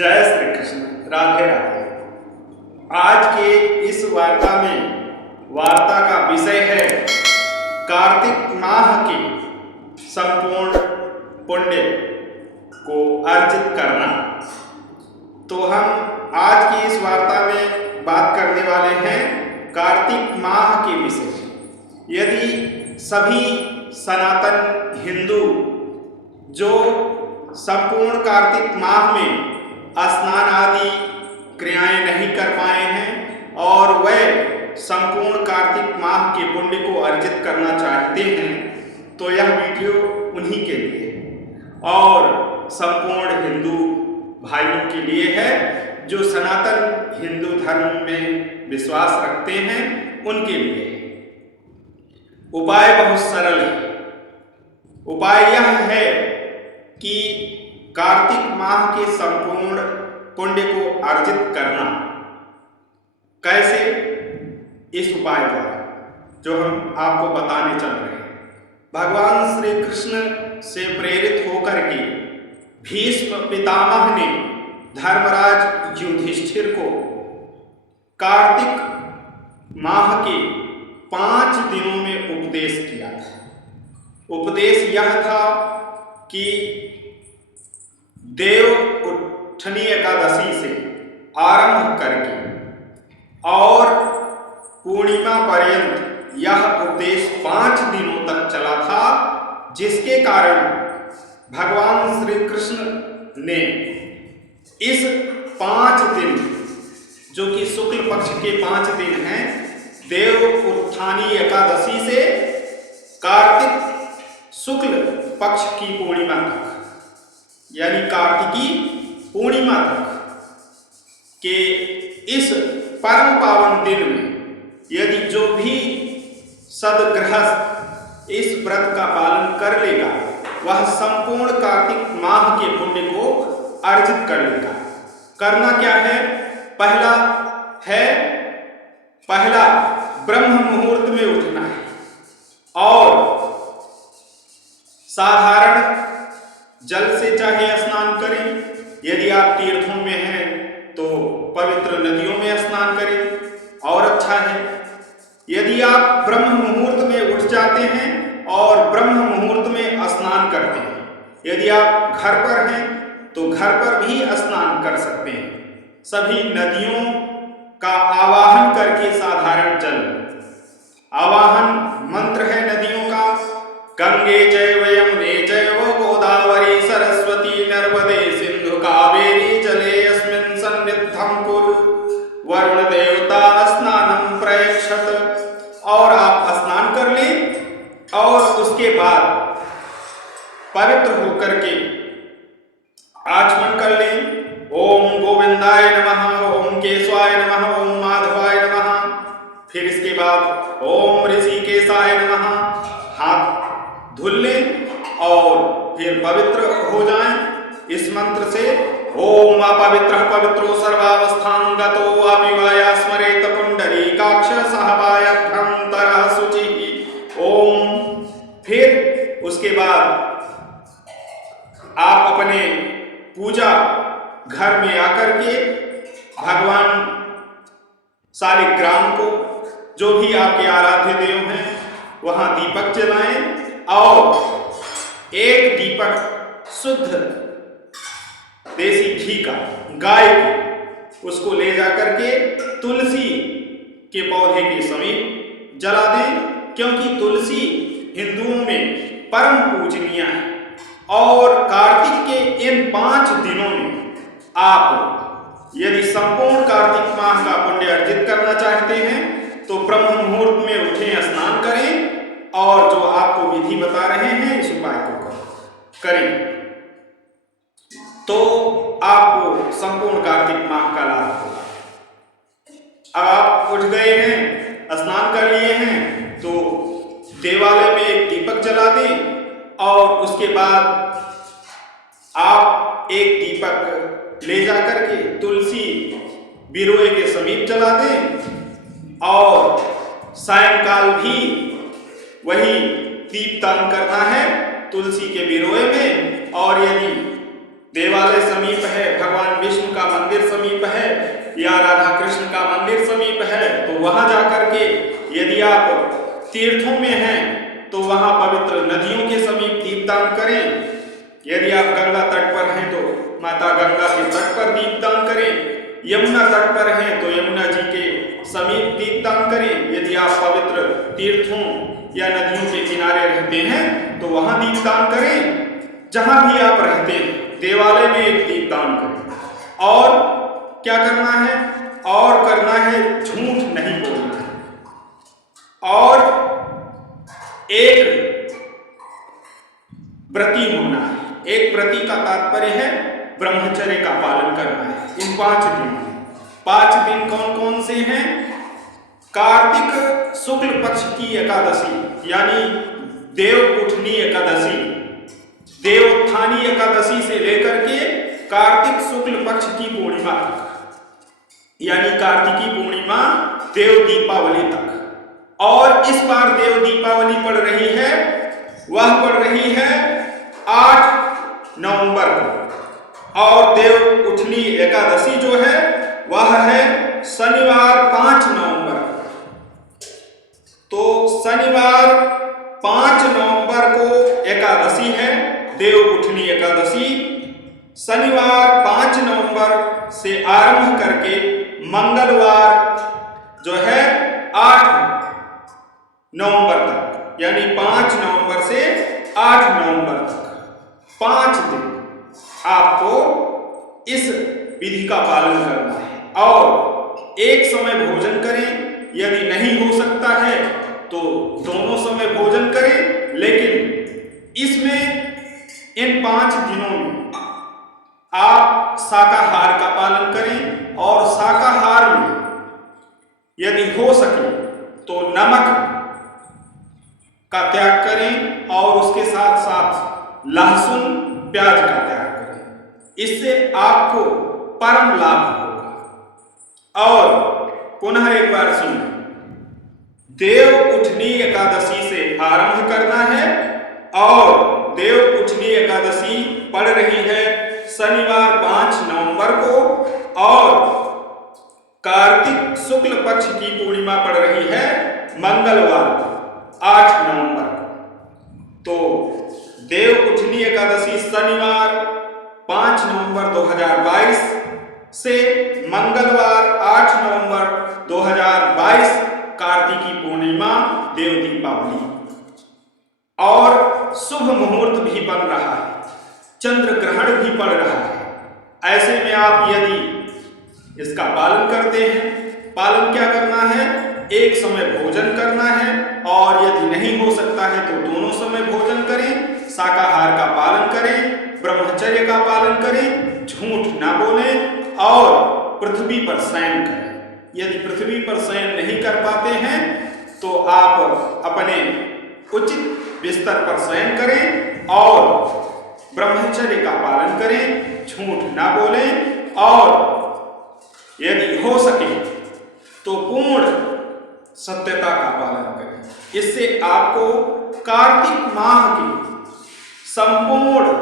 जय श्री कृष्ण। राधे राधे। आज के इस वार्ता में वार्ता का विषय है कार्तिक माह के संपूर्ण पुण्य को अर्जित करना। तो हम आज की इस वार्ता में बात करने वाले हैं कार्तिक माह के विषय। यदि सभी सनातन हिंदू जो संपूर्ण कार्तिक माह में स्नान आदि क्रियाएं नहीं कर पाए हैं और वह संपूर्ण कार्तिक माह के पुण्य को अर्जित करना चाहते हैं तो यह वीडियो उन्हीं के लिए और संपूर्ण हिंदू भाइयों के लिए है जो सनातन हिंदू धर्म में विश्वास रखते हैं उनके लिए। उपाय बहुत सरल है। उपाय यह है कि कार्तिक माह के संपूर्ण पुण्य को अर्जित करना। कैसे? इस उपाय द्वारा जो हम आपको बताने चल रहे हैं। भगवान श्री कृष्ण से प्रेरित होकर के भीष्म पितामह ने धर्मराज युधिष्ठिर को कार्तिक माह के 5 दिनों में उपदेश किया था। उपदेश यह था कि देव उठनी एकादशी से आरंभ करके और पूर्णिमा पर्यंत यह उपदेश 5 दिनों तक चला था, जिसके कारण भगवान श्री कृष्ण ने इस 5 दिन जो कि शुक्ल पक्ष के 5 दिन हैं, देव उत्थानी एकादशी से कार्तिक शुक्ल पक्ष की पूर्णिमा तक यानी कार्तिकी पूर्णिमा तक के इस परम पावन दिन में यदि जो भी सदगृहस्थ इस व्रत का पालन कर लेगा वह संपूर्ण कार्तिक माह के पुण्य को अर्जित कर लेगा। करना क्या है? पहला ब्रह्म मुहूर्त में उठना है और साधारण जल से चाहे स्नान करें। यदि आप तीर्थों में हैं तो पवित्र नदियों में स्नान करें और अच्छा है। यदि आप ब्रह्म मुहूर्त में उठ जाते हैं और ब्रह्म मुहूर्त में स्नान करते हैं, यदि आप घर पर हैं तो घर पर भी स्नान कर सकते हैं। सभी नदियों का आवाहन करके साधारण जल, आवाहन मंत्र है नदियों का, गंगे चैव यमुने चैव गोदावरी सरस्वती नर्मदे सिंधु कावेरी जले अस्मिन् सन्निधं कुरु वरुण देवता स्नानं प्रयच्छत। और आप स्नान कर लें और उसके बाद पवित्र होकर के आचमन कर लें। ओम गोविंदाय नमः, ओम केशवाय नमः, ओम माधवाय नमः। फिर इसके बाद ओम ऋषिकेशाय नमः हाथ धुल लें और फिर पवित्र हो जाएं इस मंत्र से। ओम अपवित्रः पवित्रो सर्वावस्थां गतो अपिवाया स्मरेत पुंडरीकाक्ष सहवायभ्यंतरः शुचिः। ओम। फिर उसके बाद आप अपने पूजा घर में आकर के भगवान शालिग्राम को, जो भी आपके आराध्य देव हैं, वहां दीपक जलाएं और एक दीपक शुद्ध देसी घी का, गाय की, उसको ले जाकर के तुलसी के पौधे के समीप जला दें, क्योंकि तुलसी हिंदुओं में परम पूजनीय है। और कार्तिक के इन 5 दिनों में आप यदि संपूर्ण कार्तिक माह का पुण्य अर्जित करना चाहते हैं तो ब्रह्म मुहूर्त में उठें, स्नान करें और जो आपको विधि बता रहे हैं इस उपाय को करें तो आपको संपूर्ण कार्तिक माह का लाभ होगा। अब आप उठ गए हैं, स्नान कर लिए हैं, तो देवालय में एक दीपक जला दें और उसके बाद आप एक दीपक ले जाकर के तुलसी बिरोए के समीप जला दें और सायंकाल भी वही दीपदान करना है तुलसी के बिरोए में। और यदि देवालय समीप है, भगवान विष्णु का तीर्थों में हैं तो वहां पवित्र नदियों के समीप दीपदान करें। यदि आप गंगा तट पर हैं तो माता गंगा के तट पर दीपदान करें। यमुना तट पर हैं तो यमुना जी के समीप दीपदान करें। यदि आप पवित्र तीर्थों या नदियों के किनारे रहते हैं तो वहां दीपदान करें। जहां भी आप रहते हैं देवालय में एक दीपदान करें। और क्या करना है? और करना है झूठ नहीं बोलना है और एक व्रती होना है। एक व्रती का तात्पर्य है ब्रह्मचर्य का पालन करना है इन 5 दिन में। 5 दिन कौन कौन से हैं? कार्तिक शुक्ल पक्ष की एकादशी यानी देवउठनी एकादशी, देवोत्थानी एकादशी से लेकर के कार्तिक शुक्ल पक्ष की पूर्णिमा तक यानी कार्तिकी पूर्णिमा देव दीपावली तक। और इस बार देव दीपावली पड़ रही है, वह पड़ रही है 8 नवंबर को। और देव उठनी एकादशी जो है वह है शनिवार 5 नवंबर। तो शनिवार 5 नवंबर को एकादशी है, देव उठनी एकादशी। शनिवार 5 नवंबर से आरंभ करके मंगलवार जो है 8 नवंबर तक यानी 5 नवंबर से 8 नवंबर तक 5 दिन आपको इस विधि का पालन करना है। और एक समय भोजन करें। यदि नहीं हो सकता है तो दोनों समय भोजन करें, लेकिन इसमें इन 5 दिनों में आप शाकाहार का पालन करें। और शाकाहार में यदि हो सके तो नमक का त्याग करें और उसके साथ साथ लहसुन प्याज का त्याग करें। इससे आपको परम लाभ होगा। और पुनः एक बार सुनिए, देव उठनी एकादशी से आरंभ करना है और देव उठनी एकादशी पड़ रही है शनिवार 5 नवंबर को और कार्तिक शुक्ल पक्ष की पूर्णिमा पड़ रही है मंगलवार 8 नवंबर। तो देव उठनी एकादशी शनिवार 5 नवंबर 2022 से मंगलवार 8 नवंबर 2022 कार्तिकी पूर्णिमा देव दीपावली। और शुभ मुहूर्त भी बन रहा है, चंद्र ग्रहण भी पड़ रहा है। ऐसे में आप यदि इसका पालन करते हैं, पालन क्या करना है? एक समय भोजन करना है और यदि नहीं हो सकता है तो दोनों समय भोजन करें। शाकाहार का पालन करें, ब्रह्मचर्य का पालन करें, झूठ ना बोलें और पृथ्वी पर शयन करें। यदि पृथ्वी पर शयन नहीं कर पाते हैं तो आप अपने उचित बिस्तर पर शयन करें और ब्रह्मचर्य का पालन करें, झूठ ना बोलें और यदि हो सके तो पूर्ण सत्यता का पालन करें। इससे आपको कार्तिक माह के संपूर्ण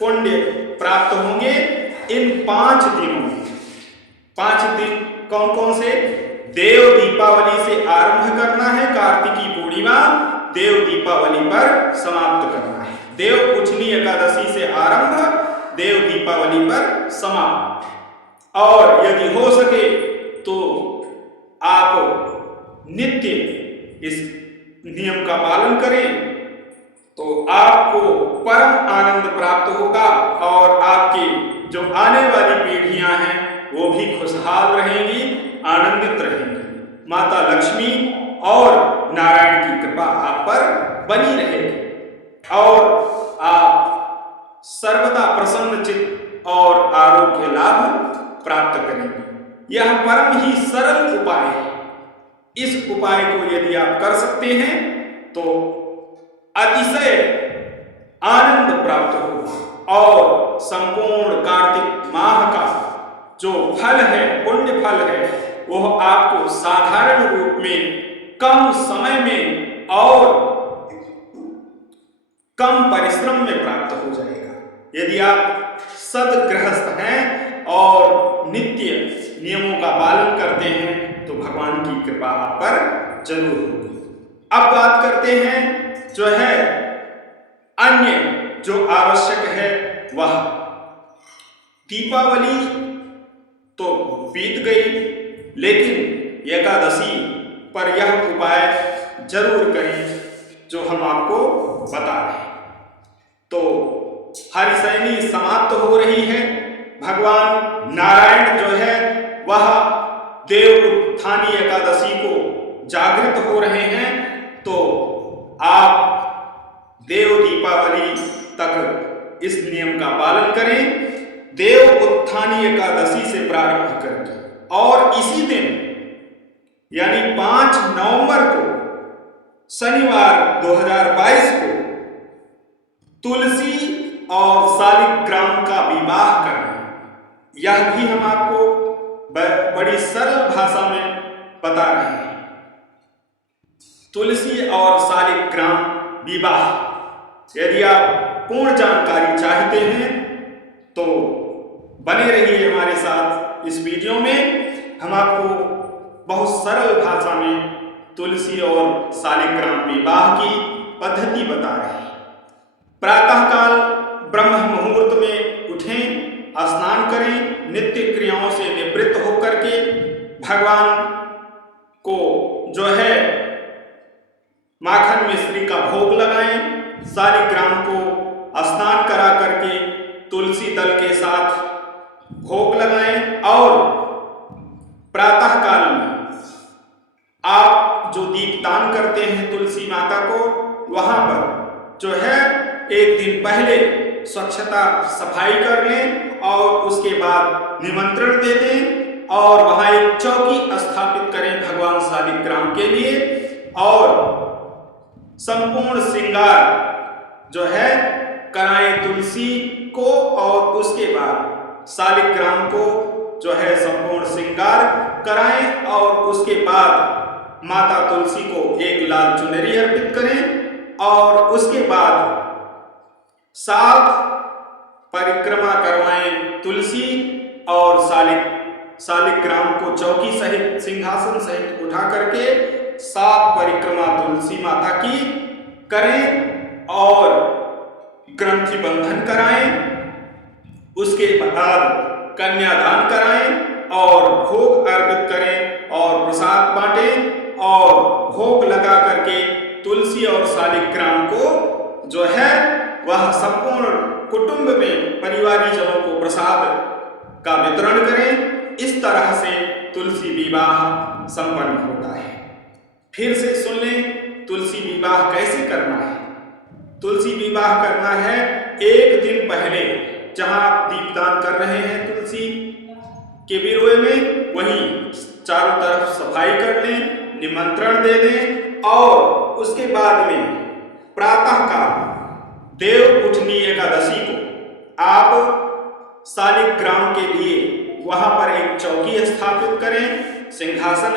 पुण्य प्राप्त होंगे इन 5 दिनों में। 5 दिन कौन कौन से? देव दीपावली से आरंभ करना है, कार्तिकी पूर्णिमा देव दीपावली पर समाप्त करना है। देव उठनी एकादशी से आरंभ, देव दीपावली पर समाप्त। और यदि हो सके तो आप नित्य इस नियम का पालन करें तो आपको परम आनंद प्राप्त होगा और आपकी जो आने वाली पीढ़ियां हैं वो भी खुशहाल रहेंगी, आनंदित रहेंगी। माता लक्ष्मी और नारायण की कृपा आप पर बनी रहेगी और आप सर्वदा प्रसन्न चित्त और आरोग्य लाभ प्राप्त करेंगे। यह परम ही सरल उपाय है। इस उपाय को यदि आप कर सकते हैं तो अतिशय आनंद प्राप्त होगा और संपूर्ण कार्तिक माह का जो फल है, पुण्य फल है, वह आपको साधारण रूप में कम समय में और कम परिश्रम में प्राप्त हो जाएगा। यदि आप सद्गृहस्थ हैं और नित्य नियमों का पालन करते हैं तो भगवान की कृपा आप पर जरूर होगी। अब बात करते हैं जो है अन्य जो आवश्यक है वह। दीपावली तो बीत गई, लेकिन एकादशी पर यह उपाय जरूर करें जो हम आपको बता रहे हैं। तो हरिशयनी समाप्त हो रही है। भगवान नारायण जो है वह देव उत्थानी एकादशी को जागृत हो रहे हैं। तो आप देव दीपावली तक इस नियम का पालन करें। देव उत्थानी एकादशी से प्रारंभ करके और इसी दिन यानी 5 नवंबर को शनिवार 2022 को तुलसी और शालिग्राम का विवाह करना, यह भी हम आपको बड़ी सरल भाषा में बता रहे हैं। तुलसी और शालिग्राम विवाह, यदि आप पूर्ण जानकारी चाहते हैं तो बने रहिए हमारे साथ इस वीडियो में। हम आपको बहुत सरल भाषा में तुलसी और शालिग्राम विवाह की पद्धति बता रहे हैं। प्रातःकाल ब्रह्म मुहूर्त में उठें, स्नान करें, नित्य क्रियाओं से निवृत्त होकर के भगवान को जो है माखन मिश्री का भोग लगाएं। शालिग्राम को स्नान करा करके तुलसी दल के साथ भोग लगाएं और प्रातःकाल में आप जो दीपदान करते हैं तुलसी माता को, वहां पर जो है एक दिन पहले स्वच्छता सफाई कर लें और उसके बाद निमंत्रण दे दें और वहां एक चौकी स्थापित करें भगवान शालिग्राम के लिए और संपूर्ण श्रृंगार जो है कराएं तुलसी को और उसके बाद शालिग्राम को जो है संपूर्ण श्रृंगार कराएं और उसके बाद माता तुलसी को एक लाल चुनरी अर्पित करें और उसके बाद 7 परिक्रमा करवाएं तुलसी और शालिग्राम को चौकी सहित सिंहासन सहित उठा करके 7 परिक्रमा तुलसी माता की करें और ग्रंथि बंधन कराएं। उसके बाद कन्यादान कराएं और भोग अर्पित करें और प्रसाद बांटें और भोग लगा करके तुलसी और शालिग्राम को जो है वह संपूर्ण कुटुंब में परिवारी जनों को प्रसाद का वितरण करें। इस तरह से तुलसी विवाह संपन्न होता है। फिर से सुन लें, तुलसी विवाह कैसे करना है। तुलसी विवाह करना है एक दिन पहले, जहां आप दीपदान कर रहे हैं तुलसी के बिरोए में, वहीं चारों तरफ सफाई कर लें, निमंत्रण दे दें और उसके बाद में प्रातःकाल देव उठनी एकादशी को आप शालिग्राम के लिए वहां पर एक चौकी स्थापित करें, सिंहासन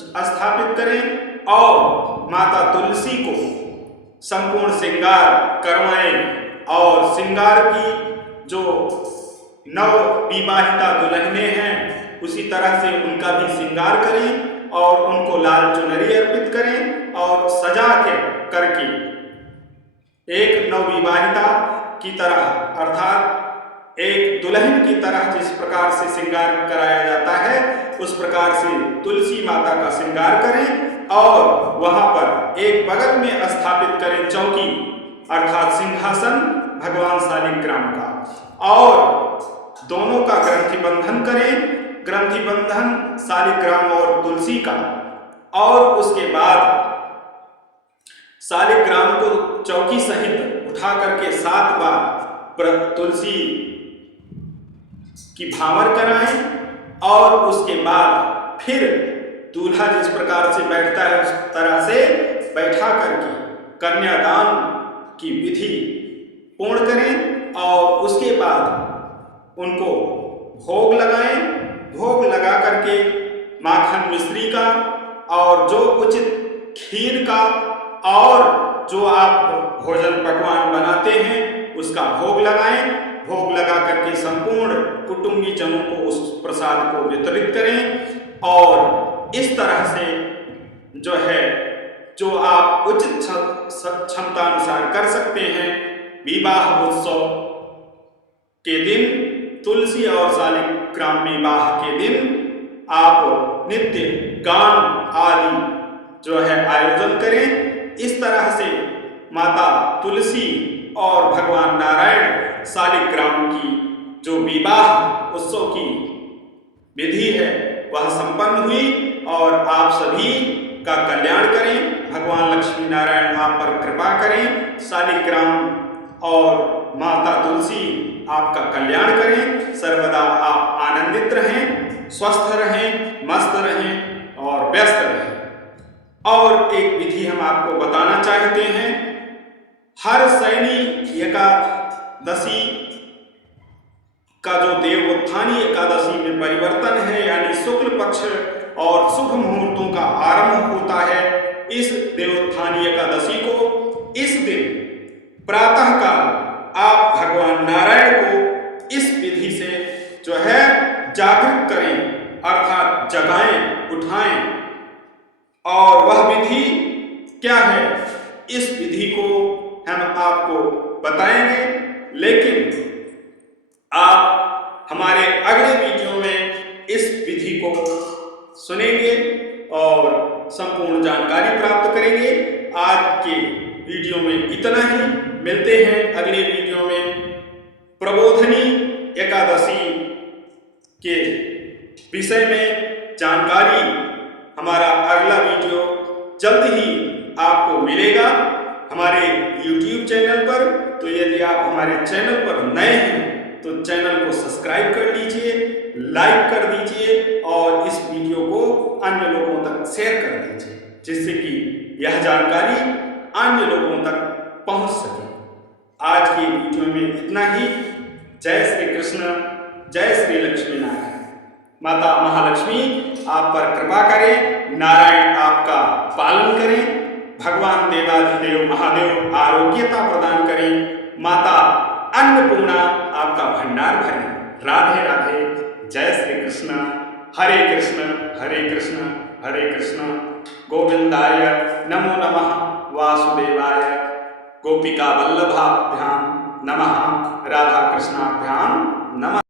स्थापित करें और माता तुलसी को संपूर्ण श्रृंगार करवाएं और श्रृंगार की जो नव विवाहिता दुल्हनें हैं उसी तरह से उनका भी श्रृंगार करें और उनको लाल चुनरी अर्पित करें और सजा के करके एक नवविवाहिता की तरह अर्थात एक दुल्हन की तरह जिस प्रकार से श्रृंगार कराया जाता है उस प्रकार से तुलसी माता का श्रृंगार करें और वहां पर एक बगल में स्थापित करें चौकी अर्थात सिंहासन भगवान शालिग्राम का और दोनों का ग्रंथि बंधन करें। ग्रंथि बंधन शालिग्राम और तुलसी का और उसके बाद शालिग्राम को चौकी सहित उठा करके 7 बार तुलसी की भावर कराएं और उसके बाद फिर दूल्हा जिस प्रकार से बैठता है उस तरह से बैठा करके कन्यादान की विधि पूर्ण करें और उसके बाद उनको भोग लगाएं। भोग लगा करके माखन मिश्री का और जो उचित खीर का और जो आप भोजन पकवान बनाते हैं उसका भोग लगाएं। भोग लगा करके संपूर्ण कुटुंबी जनों को उस प्रसाद को वितरित करें और इस तरह से जो है जो आप उचित क्षमता अनुसार कर सकते हैं। विवाह उत्सव के दिन, तुलसी और शालिग्राम विवाह के दिन आप नित्य गान आदि जो है आयोजन करें। इस तरह से माता तुलसी और भगवान नारायण शालिग्राम की जो विवाह उत्सव की विधि है वह संपन्न हुई और आप सभी का कल्याण करें। भगवान लक्ष्मी नारायण आप पर कृपा करें। शालिग्राम और माता तुलसी आपका कल्याण करें। सर्वदा आप आनंदित रहें, स्वस्थ रहें, मस्त रहें और व्यस्त रहें। और एक विधि हम आपको बताना चाहते हैं। हर शयनी एकादशी का जो देवोत्थानी एकादशी में परिवर्तन है, यानी शुक्ल पक्ष और शुभ मुहूर्तों का आरंभ होता है। इस देवोत्थानी एकादशी को इस दिन प्रातःकाल आप भगवान नारायण को इस विधि से जो है जागृत करें, अर्थात जगाएं, उठाएं। और वह विधि क्या है, इस विधि को हम आपको बताएंगे, लेकिन आप हमारे अगले वीडियो में इस विधि को सुनेंगे और संपूर्ण जानकारी प्राप्त करेंगे। आज के वीडियो में इतना ही। मिलते हैं अगले वीडियो में प्रबोधनी एकादशी के विषय में जानकारी। हमारा अगला वीडियो जल्द ही आपको मिलेगा हमारे YouTube चैनल पर। तो यदि आप हमारे चैनल पर नए हैं तो चैनल को सब्सक्राइब कर लीजिए, लाइक कर दीजिए और इस वीडियो को अन्य लोगों तक शेयर कर दीजिए, जिससे कि यह जानकारी अन्य लोगों तक पहुंच सके। आज की वीडियो में इतना ही। जय श्री कृष्ण, जय श्री लक्ष्मी नारायण। माता महालक्ष्मी आप पर कृपा करें, नारायण आपका पालन करें, भगवान देवाधिदेव महादेव आरोग्यता प्रदान करें, माता अन्नपूर्णा आपका भंडार भरें। राधे राधे। जय श्री कृष्ण। हरे कृष्ण हरे कृष्ण हरे कृष्ण। गोविंदाय नमो नमः। वासुदेवाय गोपिका वल्लभाभ्याम नमः। राधा कृष्णाभ्याम नमः।